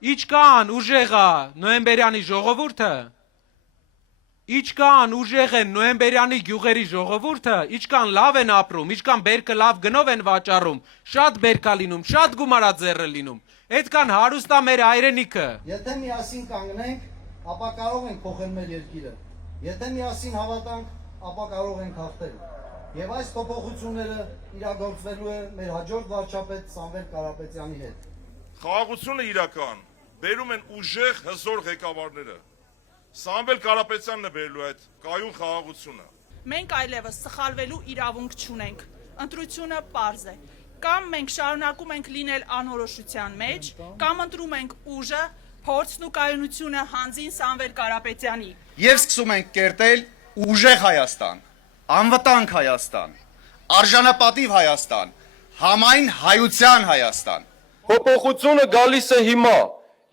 Իչկան ուժեղա նոյեմբերյանի ժողովուրդը, իչկան ուժեղ են նոյեմբերյանի գյուղերի ժողովուրդը, իչկան լավ են ապրում, իչկան բերքը լավ գնով են վաճառում, շատ բերքա լինում, շատ գումարաձեռը լինում, այդքան հարուստա մեր հայրենիքը։ Եթե միասին կանգնենք, ապա կարող ենք փոխել մեր երկիրը։ Եթե միասին հավատանք, ապա կարող ենք հաղթել։ Եվ այս փոփոխությունները իրագործվելու է մեր հաջորդ վարչապետ Սամվել Կարապետյանի հետ։ Խաղաղությունը իրական բերում են ուժեղ հզոր ղեկավարները։ Սամվել Կարապետյանն է բերելու այդ կայուն խաղաղությունը։ Մենք այլևս սխալվելու իրավունք չունենք։ Ընտրությունը պարզ է։ Կամ մենք շարունակում ենք լինել անորոշության մեջ, կամ ընտրում ենք ուժը, փորձն ու կայունությունը հանձին Սամվել Կարապետյանի։ Եվ սկսում ենք կերտել ուժեղ Հայաստան, անվտանգ Հայաստան, արժանապատիվ Հայաստան, համայն հայության Հայաստան։ Փոփոխությունը գալիս է հիմա,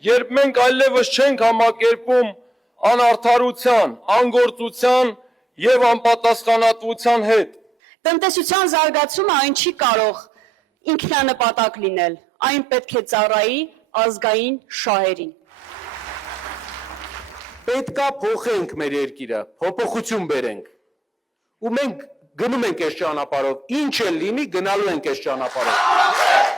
երբ մենք այլևս չենք համակերպում անարդարության, անգործության եւ անպատասխանատվության հետ։ Տնտեսության զարգացումը այն չի կարող ինքնանպատակ լինել, այն պետք է ծառայի ազգային շահերին։ Պետքա փոխենք մեր երկիրը, փոփոխություն բերենք։ Ու մենք գնում ենք այս ճանապարհով, ինչ էլ լինի, գնալու ենք այս ճանապարհով։